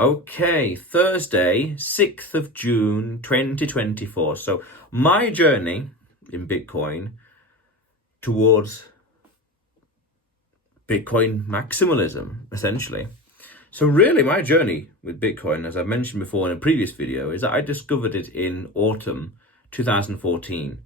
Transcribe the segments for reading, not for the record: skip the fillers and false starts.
Okay, Thursday, 6th of June, 2024. So my journey in Bitcoin towards Bitcoin maximalism, essentially. So really my journey with Bitcoin, as I mentioned before in a previous video, is that I discovered it in autumn 2014.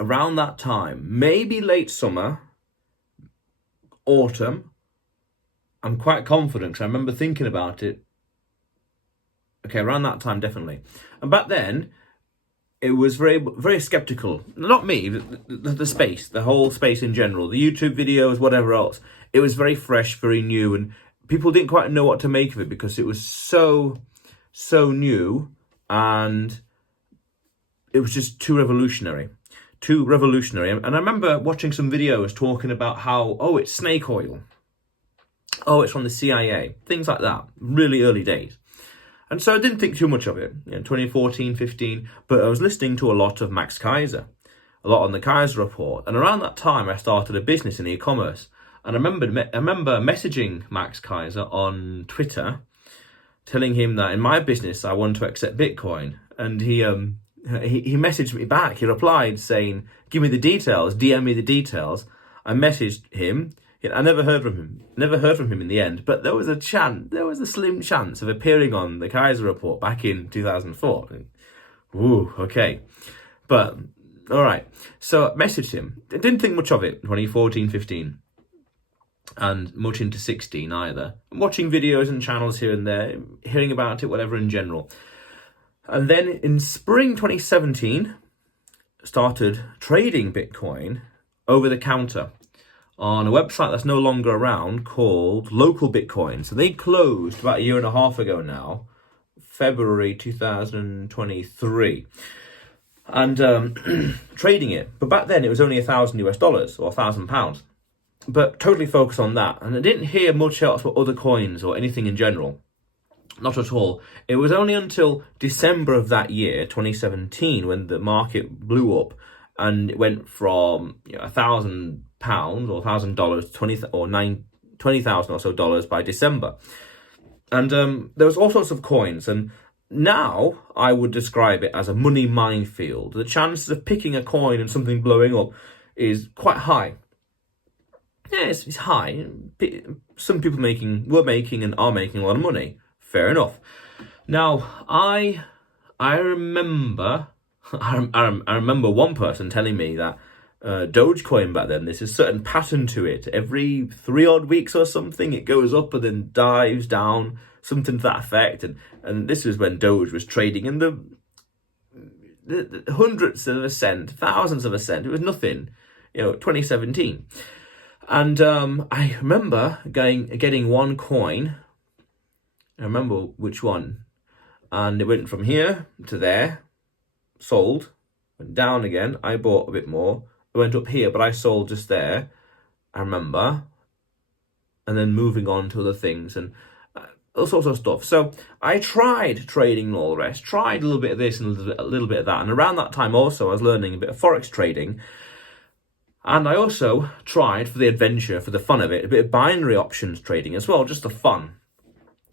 Around that time, maybe late summer, autumn, I'm quite confident because I remember thinking about it. Okay, around that time, definitely. And back then, it was very, very skeptical. Not me, the space, the whole space in general, the YouTube videos, whatever else. It was very fresh, very new, and people didn't quite know what to make of it because it was so new, and it was just too revolutionary. And I remember watching some videos talking about how, oh, it's snake oil. Oh, it's from the CIA. Things like that. Really early days. And so I didn't think too much of it, 2014, 15, but I was listening to a lot of Max Kaiser, a lot on the Kaiser Report. And around that time, I started a business in e-commerce. And I remember messaging Max Kaiser on Twitter, telling him that in my business, I want to accept Bitcoin. And he messaged me back. He replied saying, give me the details, DM me the details. I messaged him. I never heard from him in the end, but there was a slim chance of appearing on the Kaiser Report back in 2004. Ooh, okay. But, all right. So I messaged him. I didn't think much of it, 2014, 15, and much into 16 either. I'm watching videos and channels here and there, hearing about it, whatever in general. And then in spring 2017, started trading Bitcoin over the counter on a website that's no longer around called Local Bitcoin. So they closed about a year and a half ago now, February 2023, and trading it. But back then it was only $1,000 US or £1,000, but totally focused on that. And I didn't hear much else about other coins or anything in general. Not at all. It was only until December of that year, 2017, when the market blew up and it went from £1,000 or $1,000 to $20,000 or so dollars by December. And there was all sorts of coins. And now I would describe it as a money minefield. The chances of picking a coin and something blowing up is quite high. Yeah, it's high. Some people were making and are making a lot of money. Fair enough. Now, I remember one person telling me that Dogecoin back then, there's a certain pattern to it. Every 3 odd weeks or something, it goes up and then dives down, something to that effect. And this was when Doge was trading in the hundreds of a cent, thousands of a cent. It was nothing, 2017. And I remember getting one coin. I remember which one. And it went from here to there, sold, went down again. I bought a bit more. I went up here, but I sold just there, I remember. And then moving on to other things and all sorts of stuff. So I tried trading and all the rest, tried a little bit of this and a little bit of that. And around that time also, I was learning a bit of Forex trading. And I also tried, for the adventure, for the fun of it, a bit of binary options trading as well, just the fun.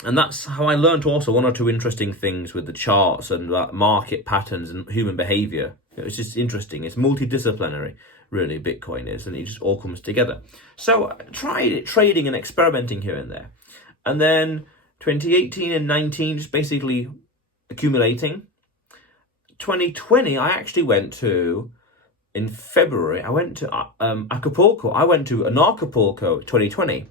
And that's how I learned also one or two interesting things with the charts and market patterns and human behavior. It was just interesting. It's multidisciplinary, really, Bitcoin is, and it just all comes together. So I tried trading and experimenting here and there. And then 2018 and 19, just basically accumulating. 2020, I actually went to, in February, I went to Acapulco. I went to Acapulco 2020.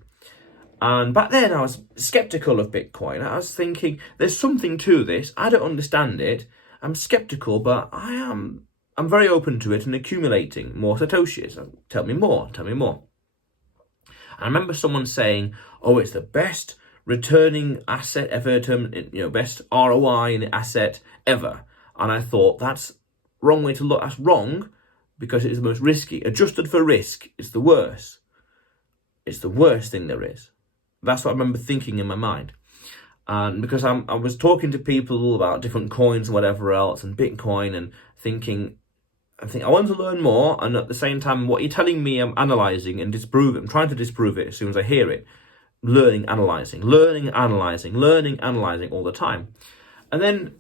And back then I was skeptical of Bitcoin. I was thinking, there's something to this. I don't understand it. I'm skeptical, but I'm very open to it and accumulating more Satoshis. Tell me more. I remember someone saying, oh, it's the best returning asset ever, best ROI in the asset ever. And I thought, that's wrong way to look. That's wrong because it is the most risky. Adjusted for risk, it's the worst. It's the worst thing there is. That's what I remember thinking in my mind. And because I was talking to people about different coins and whatever else and Bitcoin and thinking, I want to learn more. And at the same time, what you're telling me, I'm analysing and disproving. I'm trying to disprove it as soon as I hear it. learning, analyzing all the time. And then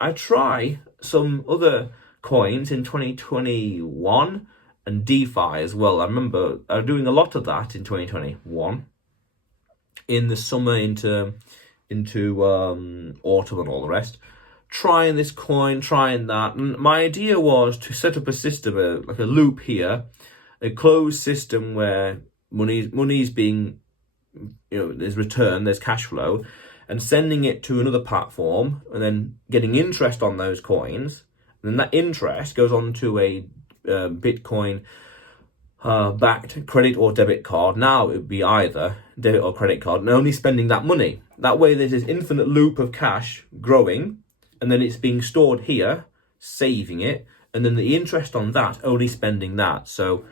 I try some other coins in 2021 and DeFi as well. I remember doing a lot of that in 2021 in the summer into autumn and all the rest. Trying this coin, trying that. And my idea was to set up a system, like a loop here, a closed system where money's being, there's return, there's cash flow, and sending it to another platform and then getting interest on those coins. And then that interest goes on to a Bitcoin backed credit or debit card. Now it would be either debit or credit card, and only spending that money. That way there's this infinite loop of cash growing, and then it's being stored here, saving it, and then the interest on that, only spending that. So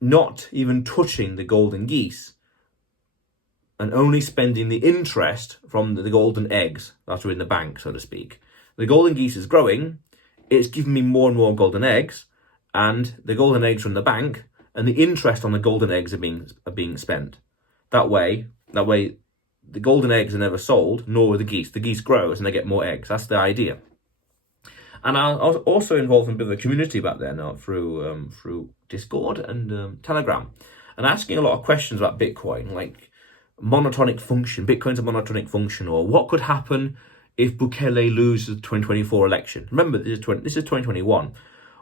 not even touching the golden geese, and only spending the interest from the golden eggs that are in the bank, so to speak. The golden geese is growing, it's giving me more and more golden eggs, and the golden eggs are in the bank, and the interest on the golden eggs are being spent. That way, the golden eggs are never sold, nor are the geese. The geese grows and they get more eggs. That's the idea. And I was also involved in a bit of a community back then through Discord and Telegram, and asking a lot of questions about Bitcoin, like monotonic function. Bitcoin's a monotonic function, or what could happen if Bukele loses the 2024 election. Remember, this is 2021.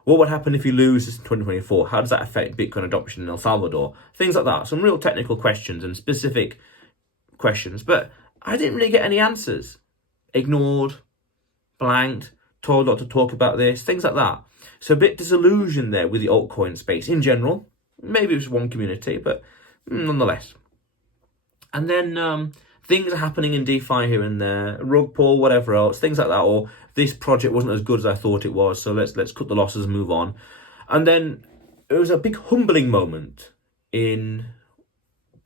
What would happen if he loses in 2024? How does that affect Bitcoin adoption in El Salvador? Things like that. Some real technical questions and specific questions, but I didn't really get any answers. Ignored, blanked, told not to talk about this, things like that. So a bit disillusioned there with the altcoin space in general. Maybe it was one community, but nonetheless. And then things are happening in DeFi here and there, rug pull, whatever else, things like that, or this project wasn't as good as I thought it was, so let's cut the losses and move on. And then it was a big humbling moment in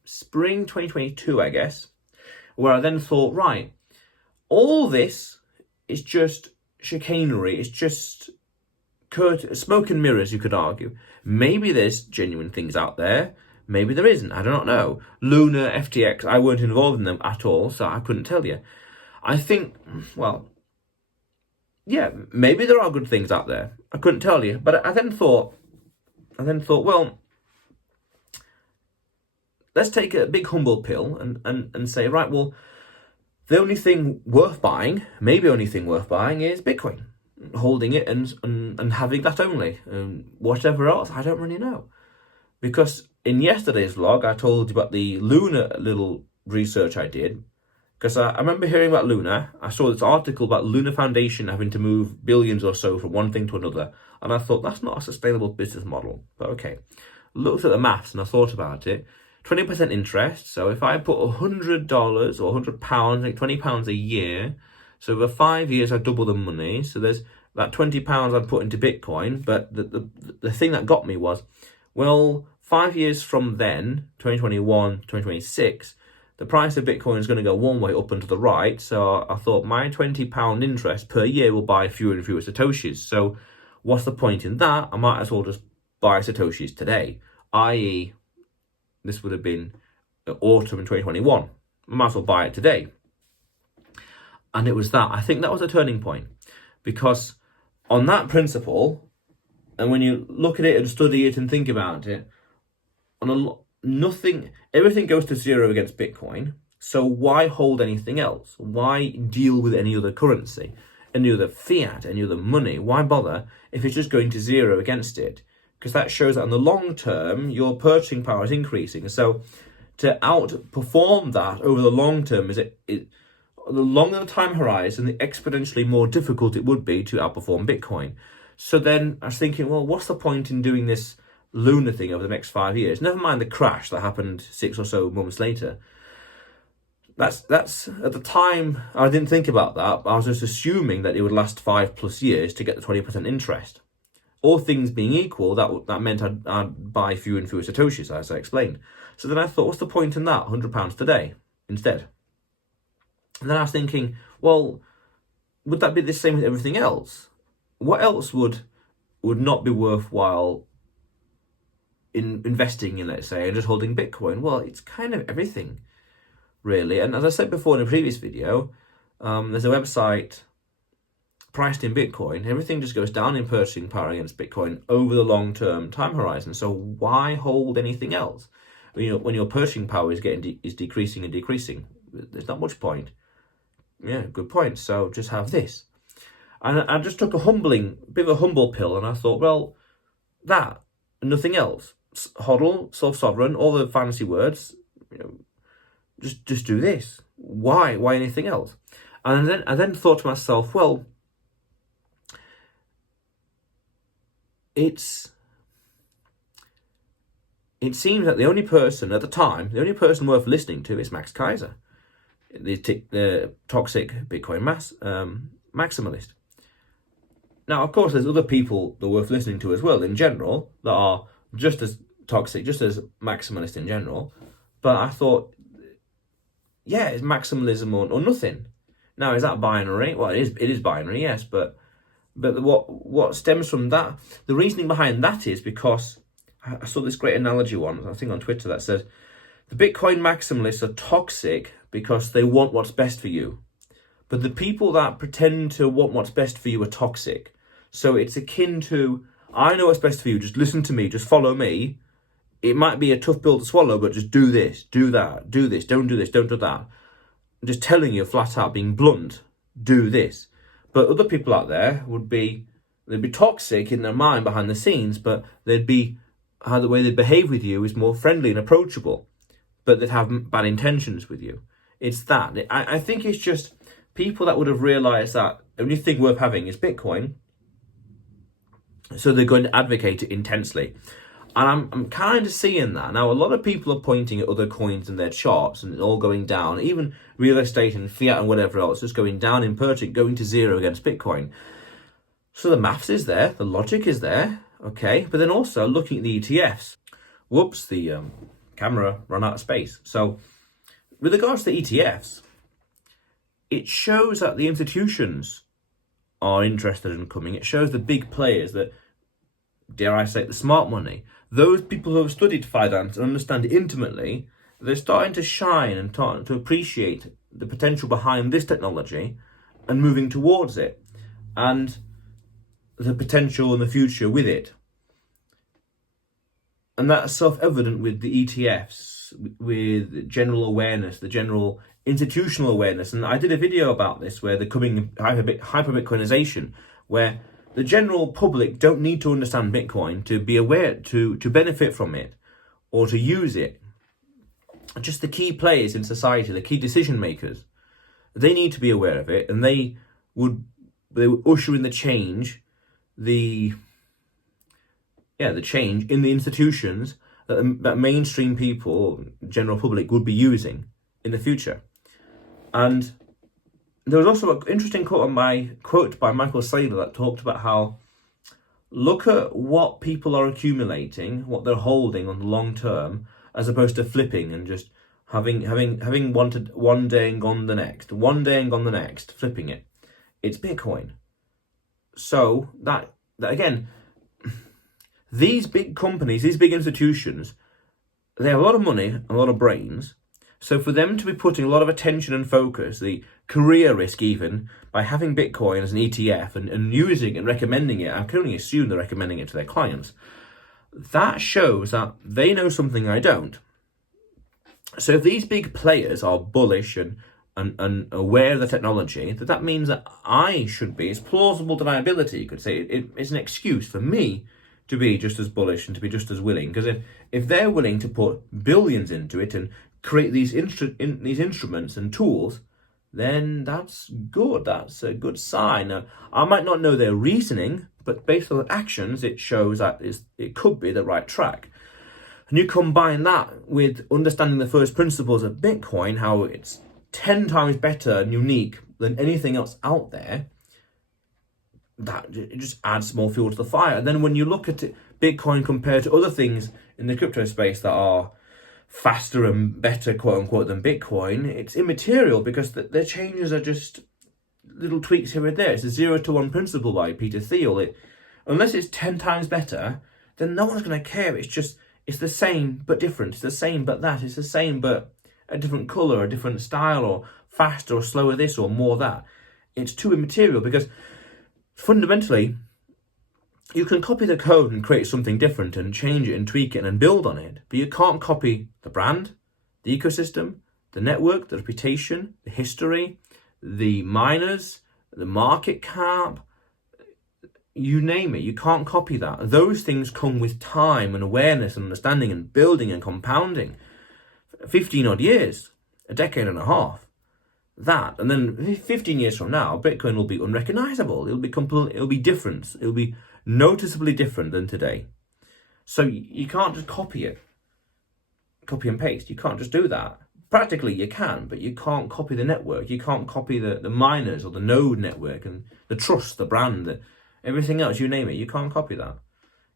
spring 2022, I guess, where I then thought, right, all this is just chicanery, it's just smoke and mirrors, you could argue. Maybe there's genuine things out there, maybe there isn't, I don't know. Luna, FTX, I weren't involved in them at all, so I couldn't tell you. I think, well, yeah, maybe there are good things out there, I couldn't tell you. But I then thought, well, let's take a big humble pill and say, right, well, the only thing worth buying, maybe only thing worth buying is Bitcoin. Holding it and having that only. Whatever else, I don't really know. Because in yesterday's vlog, I told you about the Luna little research I did. Because I remember hearing about Luna. I saw this article about Luna Foundation having to move billions or so from one thing to another. And I thought, that's not a sustainable business model. But okay. Looked at the maths and I thought about it. 20% interest. So if I put $100 or £100, like £20 a year, so over 5 years I double the money. So there's that £20 I'd put into Bitcoin. But the thing that got me was, well, 5 years from then, 2021, 2026, the price of Bitcoin is going to go one way up and to the right. So I thought my £20 interest per year will buy fewer and fewer Satoshis. So what's the point in that? I might as well just buy Satoshis today, i.e., this would have been autumn in 2021. I might as well buy it today. And it was that. I think that was a turning point. Because on that principle, and when you look at it and study it and think about it, everything goes to zero against Bitcoin. So why hold anything else? Why deal with any other currency, any other fiat, any other money? Why bother if it's just going to zero against it? Because that shows that in the long term, your purchasing power is increasing. So to outperform that over the long term, the longer the time horizon, the exponentially more difficult it would be to outperform Bitcoin. So then I was thinking, well, what's the point in doing this Luna thing over the next 5 years? Never mind the crash that happened 6 or so months later. That's at the time, I didn't think about that. I was just assuming that it would last 5+ years to get the 20% interest. All things being equal, that meant I'd buy fewer and fewer Satoshis, as I explained. So then I thought, what's the point in that? £100 today instead. And then I was thinking, well, would that be the same with everything else? What else would not be worthwhile in investing in, let's say, and just holding Bitcoin? Well, it's kind of everything. really. And as I said before in a previous video, there's a website priced in Bitcoin. Everything just goes down in purchasing power against Bitcoin over the long-term time horizon. So why hold anything else? When your purchasing power is decreasing and decreasing, there's not much point. Yeah, good point. So just have this. And I just took a bit of a humble pill, and I thought, well, that and nothing else. HODL, self-sovereign, all the fancy words. Just do this. Why? Why anything else? And I then thought to myself, well, it seems that the only person at the time, the only person worth listening to is Max Kaiser, the toxic Bitcoin maximalist. Now, of course, there's other people that are worth listening to as well in general that are just as toxic, just as maximalist in general. But I thought, yeah, it's maximalism or nothing. Now, is that binary? Well, it is binary, yes, but what stems from that, the reasoning behind that is because I saw this great analogy once, I think on Twitter, that says the Bitcoin maximalists are toxic because they want what's best for you. But the people that pretend to want what's best for you are toxic. So it's akin to, I know what's best for you, just listen to me, just follow me. It might be a tough pill to swallow, but just do this, do that, do this, don't do this, don't do that. I'm just telling you flat out, being blunt, do this. But other people out there they'd be toxic in their mind behind the scenes, but they'd be, the way they behave with you is more friendly and approachable, but they'd have bad intentions with you. It's that. I think it's just people that would have realized that the only thing worth having is Bitcoin, so they're going to advocate it intensely. And I'm kind of seeing that. Now, a lot of people are pointing at other coins and their charts and it's all going down. Even real estate and fiat and whatever else just going down in purchase, going to zero against Bitcoin. So the maths is there, the logic is there, okay? But then also looking at the ETFs. Whoops, the camera ran out of space. So with regards to the ETFs, it shows that the institutions are interested in coming. It shows the big players that, dare I say, the smart money, those people who have studied finance and understand it intimately, they're starting to shine and to appreciate the potential behind this technology and moving towards it, and the potential in the future with it. And that's self-evident with the ETFs, with general awareness, the general institutional awareness. And I did a video about this where they're coming hyper-Bitcoinization, where the general public don't need to understand Bitcoin to be aware, to benefit from it or to use it. Just the key players in society, the key decision makers, they need to be aware of it, and they would usher in the change, the change in the institutions that mainstream people, general public, would be using in the future. And there was also an interesting quote by Michael Saylor that talked about how, look at what people are accumulating, what they're holding on the long term, as opposed to flipping and just having wanted one day and gone the next, flipping it. It's Bitcoin. So that again, these big companies, these big institutions, they have a lot of money, a lot of brains. So for them to be putting a lot of attention and focus, the career risk even, by having Bitcoin as an ETF and using and recommending it, I can only assume they're recommending it to their clients, that shows that they know something I don't. So if these big players are bullish and aware of the technology, that means that I should be, it's plausible deniability, you could say. It's an excuse for me to be just as bullish and to be just as willing. Because if they're willing to put billions into it and create these instruments and tools, then that's good. That's a good sign. Now, I might not know their reasoning, but based on their actions, it shows that it could be the right track. And you combine that with understanding the first principles of Bitcoin, how it's 10 times better and unique than anything else out there, that it just adds more fuel to the fire. And then when you look at it, Bitcoin compared to other things in the crypto space that are faster and better, quote unquote, than Bitcoin, it's immaterial because the changes are just little tweaks here and there. It's a 0 to 1 principle by Peter Thiel. Unless it's 10 times better, then no one's going to care. It's the same but different. It's the same but that. It's the same but a different color, a different style, or faster or slower this or more that. It's too immaterial, because fundamentally you can copy the code and create something different and change it and tweak it and build on it, but you can't copy the brand, the ecosystem, the network, the reputation, the history, the miners, the market cap, you name it. You can't copy that. Those things come with time and awareness and understanding and building and compounding. 15 odd years, a decade and a half. That, and then 15 years from now, Bitcoin will be unrecognizable. It'll be different. It'll be noticeably different than today. So you can't just copy it, copy and paste. You can't just do that. Practically you can, but you can't copy the network. You can't copy the miners or the node network and the trust, the brand, everything else, you name it. You can't copy that.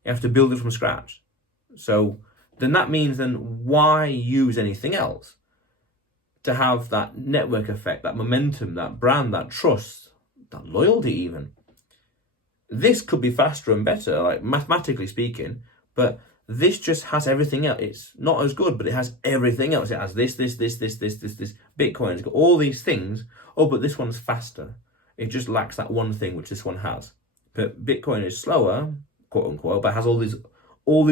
You have to build it from scratch. So then that means, then why use anything else to have that network effect, that momentum, that brand, that trust, that loyalty even? This could be faster and better, like mathematically speaking, but this just has everything else. It's not as good, but it has everything else. It has this. Bitcoin's got all these things. Oh, but this one's faster. It just lacks that one thing which this one has. But Bitcoin is slower, quote unquote, but has all these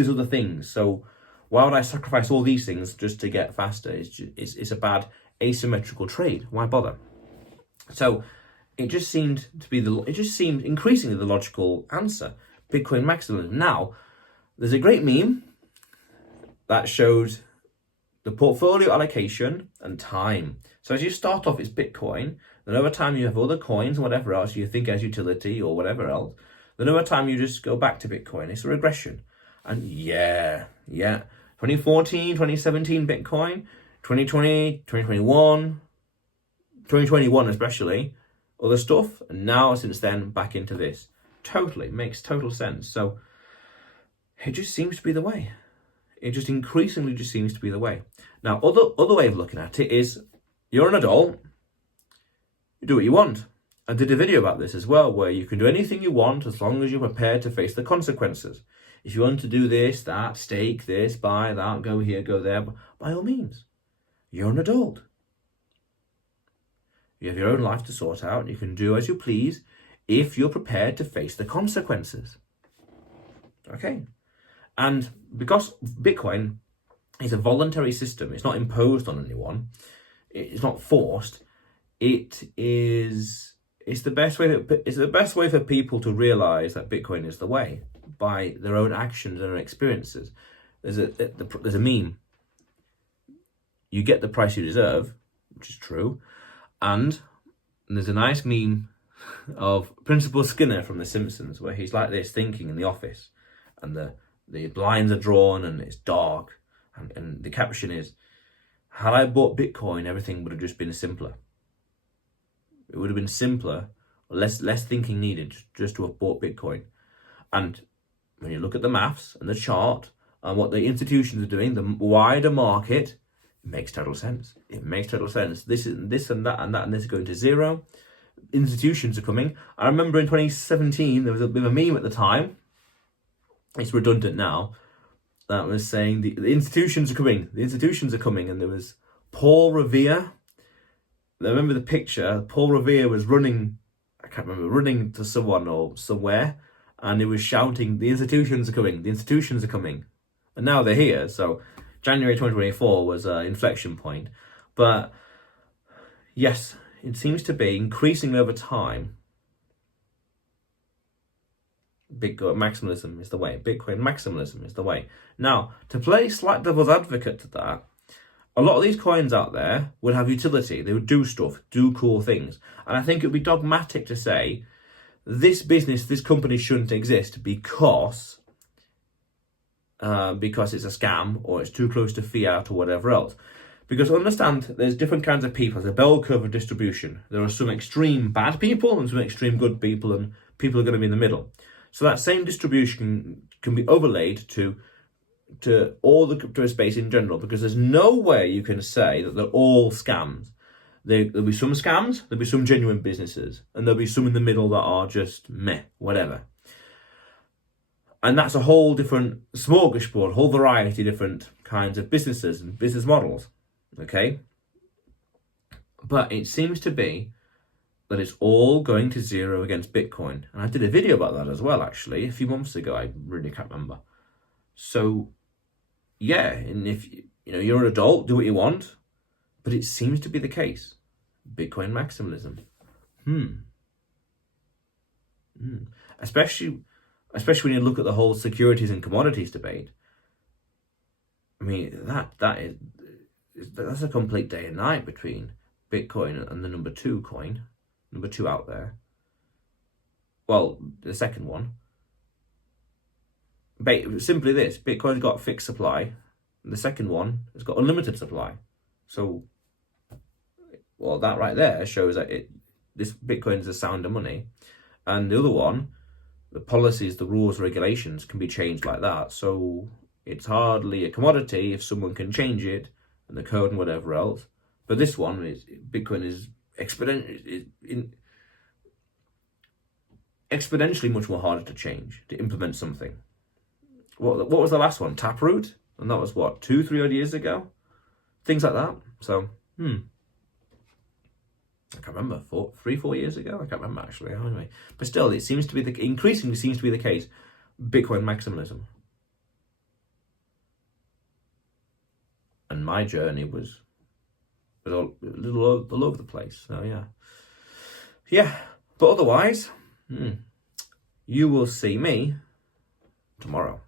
other things. So why would I sacrifice all these things just to get faster? It's a bad asymmetrical trade. Why bother? So it just seemed increasingly the logical answer. Bitcoin maximalism. Now, there's a great meme that showed the portfolio allocation and time. So as you start off, it's Bitcoin. Then over time, you have other coins and whatever else you think as utility or whatever else. Then over time, you just go back to Bitcoin. It's a regression. And yeah. 2014, 2017 Bitcoin, 2020, 2021 especially, other stuff. And now, since then, back into this. Totally. Makes total sense. So it just seems to be the way. It just increasingly just seems to be the way. Now, other way of looking at it is, you're an adult, you do what you want. I did a video about this as well, where you can do anything you want as long as you're prepared to face the consequences. If you want to do this, that, stake this, buy that, go here, go there, by all means. You're an adult. You have your own life to sort out. You can do as you please if you're prepared to face the consequences. Okay. And because Bitcoin is a voluntary system, it's not imposed on anyone, it's not forced, it's the best way for people to realize that Bitcoin is the way, by their own actions and their experiences. There's a meme. You get the price you deserve, which is true, and there's a nice meme of Principal Skinner from The Simpsons, where he's like this thinking in the office, and the blinds are drawn and it's dark, and the caption is, had I bought Bitcoin, everything would have just been simpler. It would have been simpler, less thinking needed, just to have bought Bitcoin. And when you look at the maths and the chart and what the institutions are doing, the wider market, it makes total sense. It makes total sense. This and that and this is going to zero. Institutions are coming. I remember in 2017, there was a bit of a meme at the time. It's redundant now. That was saying the institutions are coming. The institutions are coming. And there was Paul Revere. I remember the picture. Paul Revere was running, I can't remember, running to someone or somewhere. And he was shouting, the institutions are coming. The institutions are coming. And now they're here. So January 2024 was an inflection point. But yes, it seems to be increasing over time. Bitcoin maximalism is the way. Bitcoin maximalism is the way. Now, to play slight devil's advocate to that, a lot of these coins out there would have utility. They would do stuff, do cool things. And I think it would be dogmatic to say, this business, this company shouldn't exist because it's a scam or it's too close to fiat or whatever else. Because understand, there's different kinds of people. There's a bell curve of distribution. There are some extreme bad people and some extreme good people, and people are going to be in the middle. So that same distribution can be overlaid to all the crypto space in general, because there's no way you can say that they're all scams. There'll be some scams, there'll be some genuine businesses, and there'll be some in the middle that are just meh, whatever. And that's a whole different smorgasbord, whole variety of different kinds of businesses and business models, okay? But it seems to be that it's all going to zero against Bitcoin. And I did a video about that as well, actually, a few months ago. I really can't remember. So, yeah, and if you're an adult, do what you want. But it seems to be the case. Bitcoin maximalism. Especially when you look at the whole securities and commodities debate. I mean, that's a complete day and night between Bitcoin and the number 2 coin, number 2 out there. Well, the second one. Simply this: Bitcoin's got fixed supply, and the second one has got unlimited supply. So, well, that right there shows that this Bitcoin is a sound of money, and the other one, the policies, the rules, regulations can be changed like that. So it's hardly a commodity if someone can change it and the code and whatever else. But this one is Bitcoin is exponentially much more harder to change, to implement something. What was the last one? Taproot? And that was what, 2-3 odd years ago? Things like that. So, I can't remember, 3-4 years ago? I can't remember actually. Anyway, but still, it seems to be increasingly seems to be the case. Bitcoin maximalism. And my journey was a little all over the place. So yeah. But otherwise, you will see me tomorrow.